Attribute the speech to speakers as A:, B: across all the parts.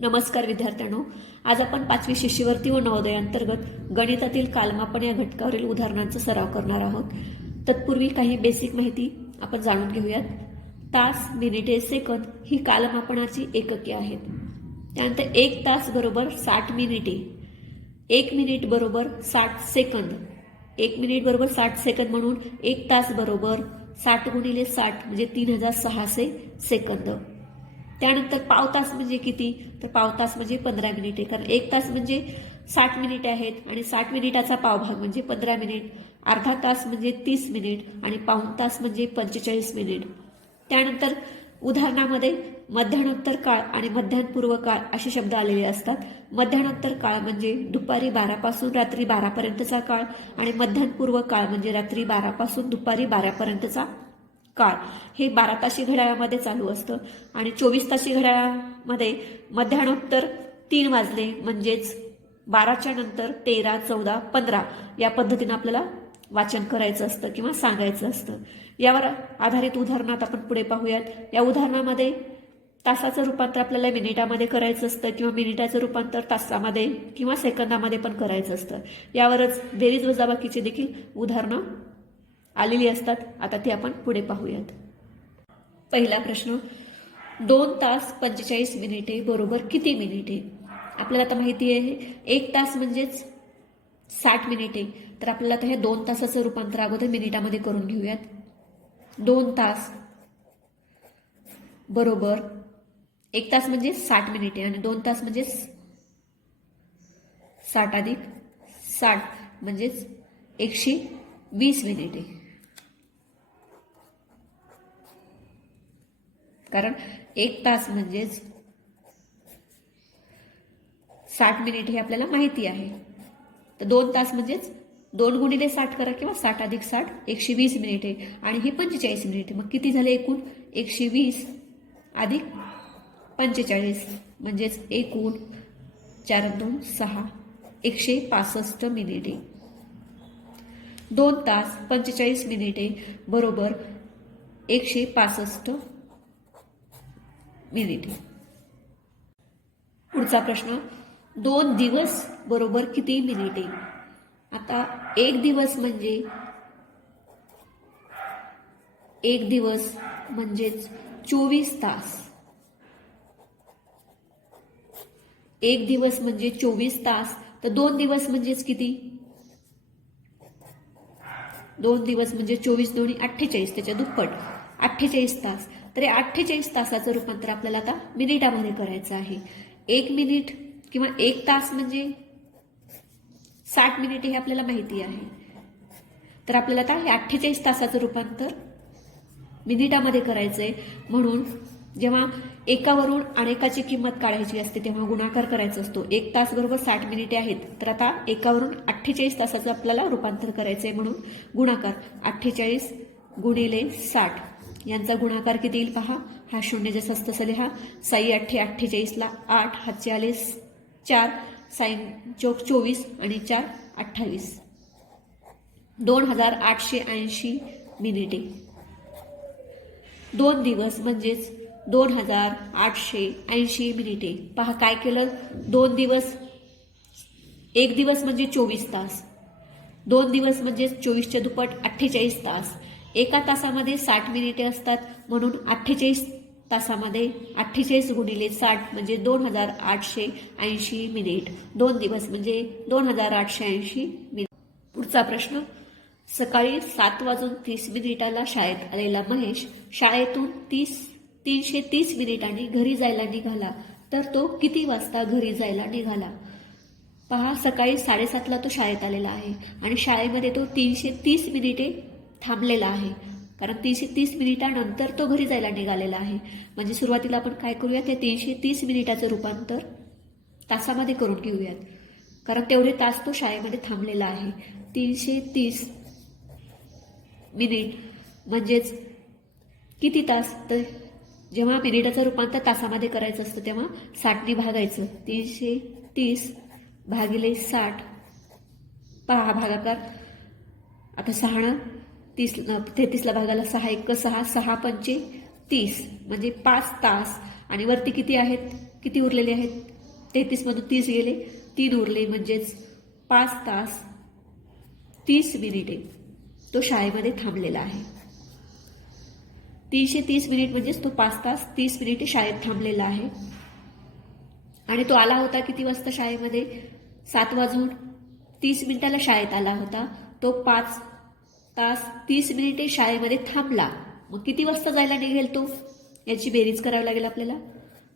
A: नमस्कार विद्यार्थ्यांनो. आज आपण पाचवी शिष्यवृत्ती व नवोदय अंतर्गत गणितातील कालमापन या घटकावरील उदाहरणांचा सराव करणार आहोत. तत्पूर्वी काही बेसिक माहिती आपण जाणून घेऊयात. तास मिनिटे सेकंद ही कालमापनाची एकके आहेत. त्यानंतर एक तास बरोबर साठ मिनिटे एक मिनिट बरोबर साठ सेकंद एक मिनिट बरोबर साठ सेकंद म्हणून एक तास बरोबर साठ गुणिले साठ म्हणजे तीन हजार सहाशे सेकंद त्यानंतर पाव तास म्हणजे किती? तर पाव तास म्हणजे पंधरा मिनिटे. कारण एक तास म्हणजे साठ मिनिटे आहेत आणि साठ मिनिटाचा पावभाग म्हणजे पंधरा मिनिट. अर्धा तास म्हणजे तीस मिनिट आणि पाऊण तास म्हणजे पंचेचाळीस मिनिट. त्यानंतर उदाहरणामध्ये मध्यान्होत्तर काळ आणि मध्यानपूर्व काळ असे शब्द आलेले असतात. मध्यानोत्तर काळ म्हणजे दुपारी बारापासून रात्री बारापर्यंतचा काळ आणि मध्यानपूर्व काळ म्हणजे रात्री बारापासून दुपारी बारापर्यंतचा काळ. हे बारा ताशी घड्याळामध्ये चालू असतं. आणि चोवीस ताशी घड्याळामध्ये मध्यान्होत्तर तीन वाजले म्हणजेच बाराच्या नंतर तेरा चौदा पंधरा या पद्धतीनं आपल्याला वाचन करायचं असतं किंवा सांगायचं असतं. यावर आधारित उदाहरणात आपण पुढे पाहूयात. या उदाहरणामध्ये तासाचं रूपांतर आपल्याला मिनिटामध्ये करायचं असतं किंवा मिनिटाचं रूपांतर तासामध्ये किंवा सेकंदामध्ये पण करायचं असतं. यावरच बेरीज वजाबाकीची देखील उदाहरणं आलेली असतात. आता ती आपण पुढे पाहूयात. पहिला प्रश्न दोन तास पंचेचाळीस मिनिटे बरोबर किती मिनिटे? आपल्याला आता माहिती आहे एक तास म्हणजेच साठ मिनिटे. तर आपल्याला आता हे दोन तासाचं रूपांतर अगोदर मिनिटामध्ये करून घेऊयात. दोन तास बरोबर एक तास म्हणजे साठ मिनिटे आणि दोन तास म्हणजे साठ अधिक साठ म्हणजेच एकशे वीस मिनिटे. कारण एक तास म्हणजेच साठ मिनिट हे आपल्याला माहिती आहे. तर दोन तास म्हणजेच दोन गुणिले साठ करा किंवा साठ अधिक साठ एकशे वीस मिनिटे आणि हे पंचेचाळीस मिनिटे मग किती झाले एकूण? एकशे वीस अधिक पंचेचाळीस म्हणजेच एकूण चार दोन सहा एकशे पासष्ट मिनिटे दोन तास पंचेचाळीस मिनिटे बरोबर एकशे पासष्ट मिनिटे पुढचा प्रश्न दोन दिवस बरोबर किती मिनिटे? आता एक दिवस म्हणजे? एक दिवस म्हणजेच चोवीस तास. एक दिवस म्हणजे चोवीस तास तर दोन दिवस म्हणजेच किती? दोन दिवस म्हणजे चोवीस दोन्ही अठ्ठेचाळीस त्याच्या दुप्पट. अठ्ठेचाळीस तास. तर हे अठ्ठेचाळीस तासाचं रूपांतर आपल्याला आता मिनिटामध्ये करायचं आहे. एक मिनिट किंवा एक तास म्हणजे साठ मिनिट हे आपल्याला माहिती आहे. तर आपल्याला आता हे अठ्ठेचाळीस तासाचं रूपांतर मिनिटामध्ये करायचं आहे म्हणून जेव्हा एकावरून अनेकाची किंमत काढायची असते तेव्हा गुणाकार करायचा असतो. एक तास बरोबर साठ मिनिटे आहेत. तर आता एकावरून अठ्ठेचाळीस तासाचं आपल्याला रूपांतर करायचं आहे म्हणून गुणाकार अठ्ठेचाळीस गुणिले साठ. यांचा गुणाकार किती येईल पहा? हा शून्य जसं असतं तसं लिहा. साई अठ्ठे अठ्ठेचाळीसला आठ हातचे आले चार साईन चौक चोवीस आणि चार अठ्ठावीस. दोन हजार आठशे ऐंशी मिनिटे. दोन दिवस म्हणजेच दोन हजार आठशे ऐंशी मिनिटे. पहा काय केलं? दोन दिवस एक दिवस म्हणजे चोवीस तास. दोन दिवस म्हणजेच चोवीसच्या दुप्पट अठ्ठेचाळीस तास. एका तासामध्ये साठ मिनिटे असतात. म्हणून अठ्ठेचाळीस तासामध्ये अठ्ठेचाळीस गुणिले साठ म्हणजे दोन हजार आठशे ऐंशी मिनिट. दोन दिवस म्हणजे दोन हजार आठशे ऐंशी मिनिट. पुढचा प्रश्न. सकाळी सात वाजून तीस मिनिटाला शाळेत आलेला महेश शाळेतून तीस तीनशे तीस मिनिटांनी घरी जायला निघाला. तर तो किती वाजता घरी जायला निघाला? पहा सकाळी साडेसातला तो शाळेत आलेला आहे आणि शाळेमध्ये तो तीनशे तीस मिनिटे थांबलेला आहे. कारण तीनशे तीस मिनिटानंतर तो घरी जायला निघालेला आहे. म्हणजे सुरुवातीला आपण काय करूया ते तीनशे तीस मिनिटाचं रूपांतर तासामध्ये करून घेऊयात. कारण तेवढे तास तो शाळेमध्ये थांबलेला आहे. तीनशे तीस मिनिट म्हणजेच किती तास? तर जेव्हा मिनिटाचं रूपांतर तासामध्ये करायचं असतं तेव्हा साठने भागायचं. तीनशे तीस भागिले साठ पहा भागाकार. आता सहाणं तीस तेहतीसला भागाला सहा एक सहा सहा पंचे तीस. म्हणजे पाच तास. आणि वरती किती आहेत? किती उरलेले आहेत? तेहतीसमधून तीस गेले. तीन उरले म्हणजेच पाच तास तीस मिनिटे तो शाळेमध्ये थांबलेला आहे. तीनशे तीस मिनिट म्हणजेच तो पाच तास तीस मिनिटे शाळेत थांबलेला आहे. आणि तो आला होता किती वाजता शाळेमध्ये? सात वाजून तीस मिनिटाला शाळेत आला होता. तो पाच तास तीस मिनिटे शाळेमध्ये थांबला. मग किती वाजता जायला निघेल तो? याची बेरीज करावी लागेल आपल्याला.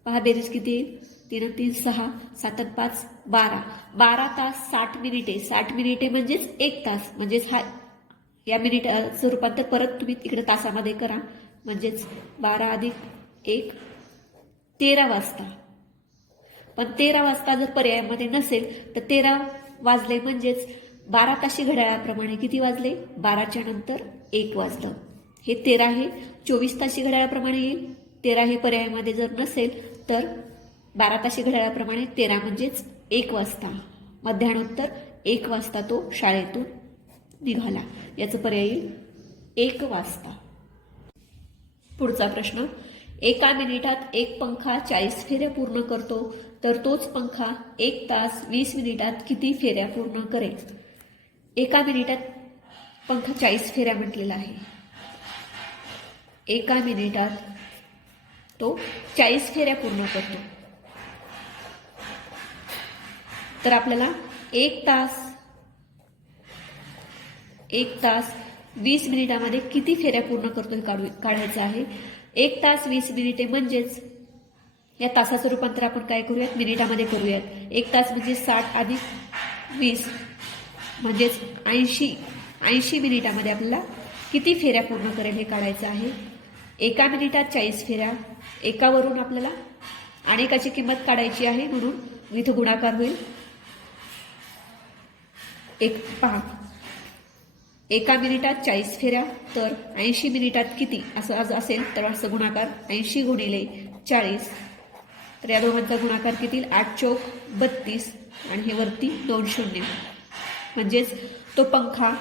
A: पहा बेरीज किती येईल. तीन तीन सहा सात पाच बारा. बारा तास साठ मिनिटे. साठ मिनिटे म्हणजेच एक तास. म्हणजेच हा या मिनिटाचं रूपांतर परत तुम्ही इकडे तासामध्ये करा. म्हणजेच बारा अधिक एक तेरा वाजता. पण तेरा वाजता जर पर्यायामध्ये नसेल तर तेरा वाजले म्हणजेच बारा ताशी घड्याळाप्रमाणे किती वाजले? बाराच्या नंतर एक वाजलं. हे तेरा हे चोवीस ताशी घड्याळाप्रमाणे येईल. तेरा हे पर्यायामध्ये जर नसेल तर बारा ताशी घड्याळाप्रमाणे तेरा म्हणजेच एक वाजता. मध्यानोत्तर एक वाजता तो शाळेतून निघाला. याचं पर्याय येईल एक वाजता. पुढचा प्रश्न. एका मिनिटात एक पंखा चाळीस फेऱ्या पूर्ण करतो तर तोच पंखा एक तास वीस मिनिटात किती फेऱ्या पूर्ण करेल? एका मिनिटात पंखा चाळीस फेऱ्या म्हटलेला आहे. एका मिनिटात तो चाळीस फेऱ्या पूर्ण करतो. तर आपल्याला एक तास एक तास वीस मिनिटामध्ये किती फेऱ्या पूर्ण करतो हे काढू काढायचं आहे? एक तास वीस मिनिटे म्हणजेच या तासाचं रूपांतर आपण काय करूयात? मिनिटामध्ये करूयात. एक तास म्हणजे साठ अधिक वीस. म्हणजेच ऐंशी ऐंशी मिनिटामध्ये आपल्याला किती फेऱ्या पूर्ण करेल हे काढायचं आहे? एका मिनिटात चाळीस फेऱ्या एकावरून आपल्याला अनेकाची किंमत काढायची आहे म्हणून इथं गुणाकार होईल. एक पहा. एका मिनिटात चाळीस फेऱ्या तर ऐंशी मिनिटात किती? असं आज असेल तर असं गुणाकार ऐंशी गुणिले चाळीस. तर या दोघांचा गुणाकार किती? आठ चौक बत्तीस. आणि हे वरती दोन शून्य. म्हणजेच तो पंखा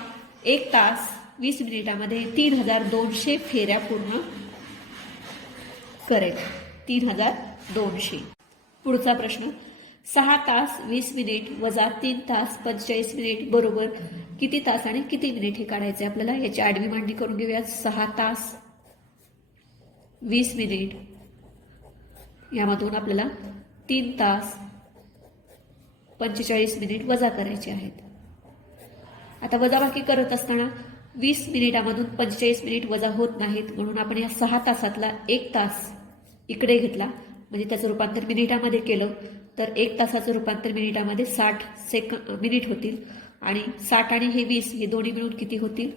A: एक तास वीस मिनिटामध्ये तीन हजार दोनशे फेऱ्या पूर्ण करेल. तीन हजार दोनशे. पुढचा प्रश्न सहा तास वीस मिनिट वजा तीन तास पंचेचाळीस मिनिट बरोबर किती तास आणि किती मिनिट हे काढायचे आपल्याला? याची आडवी मांडणी करून घेऊया सहा तास वीस मिनिट. यामधून आपल्याला तीन तास पंचेचाळीस मिनिट वजा करायचे आहेत. आता वजाबाकी करत असताना वीस मिनिटामधून पंचेचाळीस मिनिट वजा होत नाहीत म्हणून आपण या सहा तासातला एक तास इकडे घेतला. म्हणजे त्याचं रूपांतर मिनिटामध्ये केलं तर एक तासाचं रूपांतर मिनिटामध्ये साठ सेक मिनिट होतील. आणि साठ आणि हे वीस हे दोन्ही मिळून किती होतील?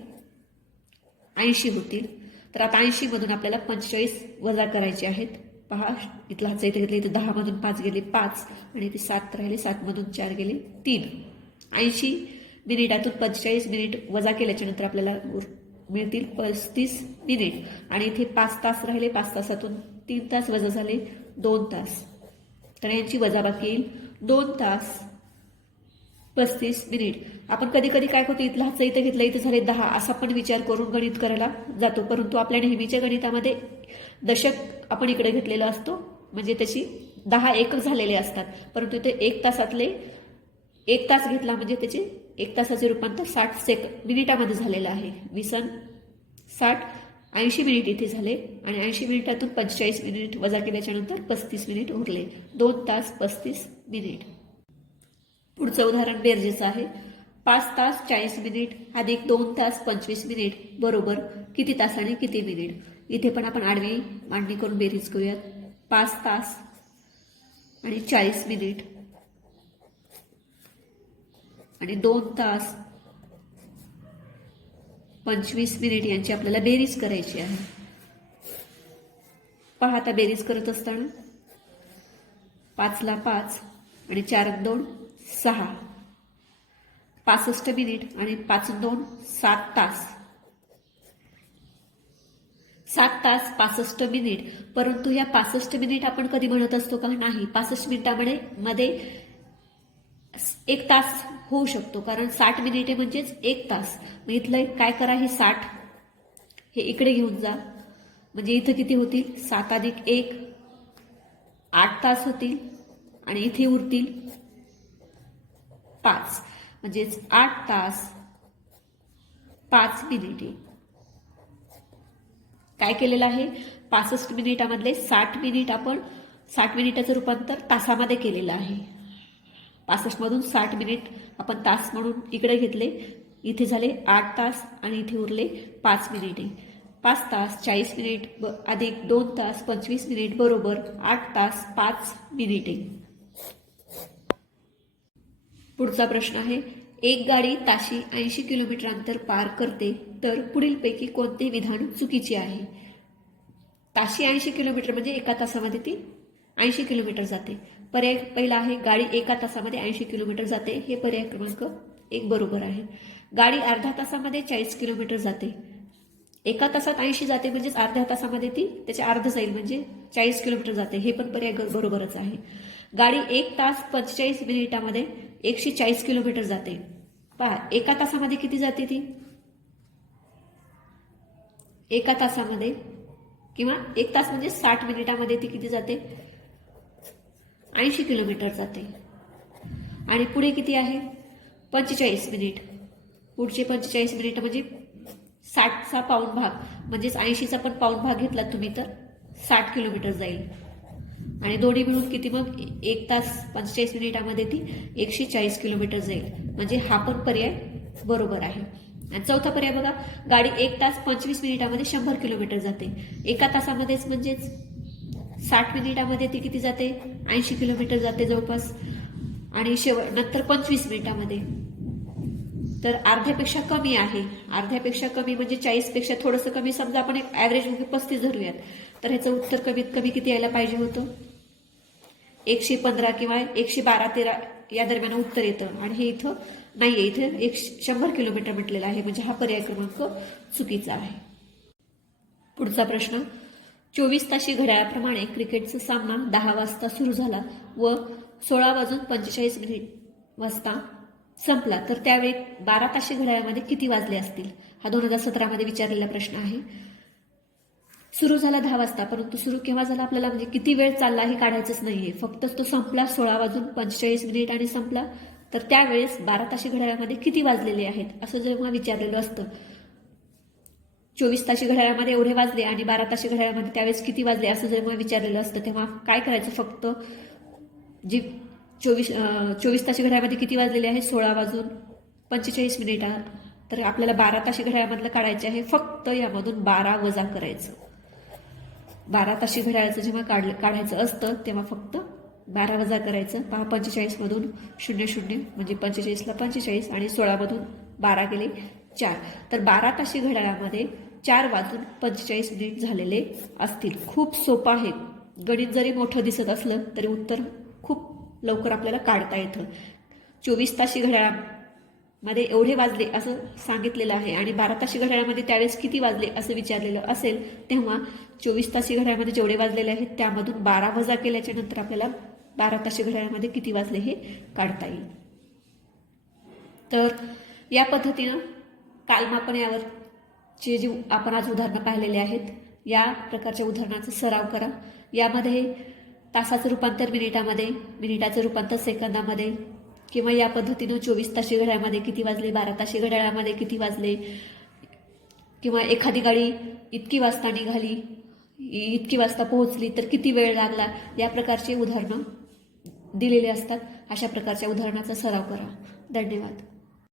A: ऐंशी होतील. तर आता ऐंशीमधून आपल्याला पंचेचाळीस वजा करायचे आहेत. पहा इथला हातचा इथे घेतले इथे दहामधून पाच गेले पाच आणि इथे सात राहिले सातमधून चार गेले तीन. ऐंशी मिनिटातून पंचेचाळीस मिनिट वजा केल्याच्यानंतर आपल्याला मिळतील पस्तीस मिनिट. आणि इथे पाच तास राहिले पाच तासातून तीन तास वजा झाले दोन तास. तर यांची वजाबाकी येईल. दोन तास पस्तीस मिनिट. आपण कधी कधी काय करतो इथला हातचा इथं घेतला इथं झाले दहा असा पण विचार करून गणित करायला जातो. परंतु आपल्या नेहमीच्या गणितामध्ये दशक आपण इकडे घेतलेला असतो म्हणजे त्याची दहा एकक झालेले असतात. परंतु ते एक तासातले एक तास घेतला म्हणजे त्याचे एक तासाचे रूपांतर साठ सेक मिनिटामध्ये झालेलं आहे. विसन साठ ऐंशी मिनिट इथे झाले आणि ऐंशी मिनिटातून पंचेचाळीस मिनिट वजा केल्याच्यानंतर पस्तीस मिनिट उरले. दोन तास पस्तीस मिनिट. पुढचं उदाहरण बेरजेचं आहे. पाच तास चाळीस मिनिट अधिक दोन तास पंचवीस मिनिट. बरोबर. किती तास आणि किती मिनिट? इथे पण आपण आडवी मांडणी करून बेरीज करूयात. पाच तास आणि चाळीस मिनिट. आणि दोन तास पंचवीस मिनिट यांची आपल्याला बेरीज करायची आहे. पहा आता बेरीज करत असताना. पाचला पाच आणि चार दोन सहा. पासष्ट मिनिट आणि पाच दोन सात तास. सात तास पासष्ट मिनिट. परंतु या पासष्ट मिनिट आपण कधी म्हणत असतो का? नाही. पासष्ट मिनिटामध्ये मध्ये एक तास होऊ शकतो. कारण साठ मिनिटे म्हणजेच एक तास. मग इथलं एक काय करा हे साठ. हे इकडे घेऊन जा. म्हणजे इथं किती होतील? सात अधिक एक. आठ तास होतील आणि इथे उरतील पाच. म्हणजेच आठ तास पाच मिनिटे. काय केलेलं आहे? पासष्ट मिनिटामधले साठ मिनिट आपण साठ मिनिटाचं रूपांतर तासामध्ये केलेलं आहे. पासष्टमधून साठ मिनिट आपण तास म्हणून इकडे घेतले. इथे झाले आठ तास आणि इथे उरले पाच मिनिटे. पाच तास चाळीस मिनिट ब अधिक दोन तास पंचवीस मिनिट बरोबर आठ तास पाच मिनिटे. पुढचा प्रश्न आहे एक गाडी ताशी ऐंशी किलोमीटर अंतर पार करते तर पुढीलपैकी कोणते विधान चुकीचे आहे? ताशी ऐंशी किलोमीटर म्हणजे एका तासामध्ये ती ऐंशी किलोमीटर जाते. पर्याय पहिला आहे गाडी एका तासामध्ये ऐंशी किलोमीटर जाते. हे पर्याय क्रमांक एक बरोबर आहे. गाडी अर्धा तासामध्ये चाळीस किलोमीटर जाते. एका तासात ऐंशी जाते म्हणजेच अर्ध्या तासामध्ये ती त्याच्या अर्ध जाईल म्हणजे चाळीस किलोमीटर जाते. हे पण पर्याय ग- बरोबरच आहे. गाडी एक तास पंचेचाळीस मिनिटामध्ये एकशे चाळीस किलोमीटर जाते. पहा एका तासामध्ये किती जाते ती? एका तासामध्ये किंवा एक तास म्हणजे साठ मिनिटामध्ये ती किती जाते? ऐंशी किलोमीटर जाते. आणि पुढे किती आहे? पंचेचाळीस मिनिट. पुढचे पंचेचाळीस मिनिट म्हणजे साठचा पाऊण भाग. म्हणजेच ऐंशीचा पण पाऊण भाग घेतला तुम्ही तर साठ किलोमीटर जाईल. आणि दोन्ही मिळून किती मग? एक तास पंचेचाळीस मिनिटामध्ये ती एकशे चाळीस किलोमीटर जाईल. म्हणजे हा पण पर्याय बरोबर आहे. आणि चौथा पर्याय बघा गाडी एक तास पंचवीस मिनिटामध्ये शंभर किलोमीटर जाते. एका तासामध्येच म्हणजेच साठ मिनिटामध्ये ती किती जाते? ऐंशी किलोमीटर जाते जवळपास. आणि शेवट नंतर पंचवीस मिनिटामध्ये. तर अर्ध्यापेक्षा कमी आहे. अर्ध्यापेक्षा कमी म्हणजे चाळीसपेक्षा थोडंसं कमी. समजा आपण एक ॲव्हरेज म्हणजे पस्तीस धरूयात. तर ह्याचं उत्तर कमीत कमी किती यायला पाहिजे होतं? एकशे पंधरा किंवा एकशे बारा तेरा या दरम्यान उत्तर येतं. आणि हे इथं नाही आहे इथं एक शंभर किलोमीटर म्हटलेलं आहे. म्हणजे हा पर्याय क्रमांक चुकीचा आहे. पुढचा प्रश्न. चोवीस ताशी घड्याळाप्रमाणे क्रिकेटचा सामना दहा वाजता सुरू झाला व सोळा वाजून पंचेचाळीस मिनिट वाजता संपला. तर त्यावेळी बारा ताशी घड्याळामध्ये किती वाजले असतील? हा दोन हजार सतरामध्ये विचारलेला प्रश्न आहे. सुरू झाला दहा वाजता परंतु सुरू केव्हा झाला आपल्याला? म्हणजे किती वेळ चालला हे काढायचंच नाहीये. फक्त तो संपला सोळा वाजून पंचेचाळीस मिनिट आणि संपला. तर त्यावेळेस बारा ताशी घड्याळामध्ये किती वाजलेले आहेत? असं जेव्हा विचारलेलं असतं चोवीस ताशी घड्याळामध्ये एवढे वाजले आणि बारा ताशी घड्याळामध्ये त्यावेळेस किती वाजले असं जेव्हा विचारलेलं असतं तेव्हा काय करायचं फक्त? जी चोवीस चोवीस ताशी घड्याळामध्ये किती वाजलेले आहे? सोळा वाजून पंचेचाळीस मिनिटा. तर आपल्याला बारा ताशी घड्याळामधलं काढायचे आहे फक्त यामधून बारा वजा करायचं. बारा ताशी घड्याळाचं जेव्हा काढलं काढायचं असतं तेव्हा फक्त बारा वजा करायचं. पहा पंचेचाळीसमधून शून्य शून्य म्हणजे पंचेचाळीसला पंचेचाळीस आणि सोळामधून बारा गेले. चार. तर बारा ताशी घड्याळामध्ये चार वाजून पंचेचाळीस मिनिट झालेले असतील. खूप सोपं आहे. गणित जरी मोठं दिसत असलं तरी उत्तर खूप लवकर आपल्याला काढता येतं. चोवीस ताशी घड्याळामध्ये एवढे वाजले असं सांगितलेलं आहे आणि बारा ताशी घड्याळामध्ये त्यावेळेस किती वाजले असं विचारलेलं असेल तेव्हा चोवीस ताशी घड्याळामध्ये जेवढे वाजलेले आहेत त्यामधून बारा वजा केल्याच्यानंतर आपल्याला बारा ताशी घड्याळामध्ये किती वाजले हे काढता येईल. तर या पद्धतीनं कालमापन यावर चे जी आपण आज उदाहरणं पाहिलेले आहेत या प्रकारच्या उदाहरणाचा सराव करा. यामध्ये तासाचं रूपांतर मिनिटामध्ये मिनिटाचं रूपांतर सेकंदामध्ये किंवा या पद्धतीनं चोवीस ताशी घड्याळामध्ये किती वाजले बारा ताशी घड्याळामध्ये किती वाजले किंवा एखादी गाडी इतकी वाजता निघाली इतकी वाजता पोहोचली तर किती वेळ लागला या प्रकारची उदाहरणं दिलेली असतात. अशा प्रकारच्या उदाहरणाचा सराव करा. धन्यवाद.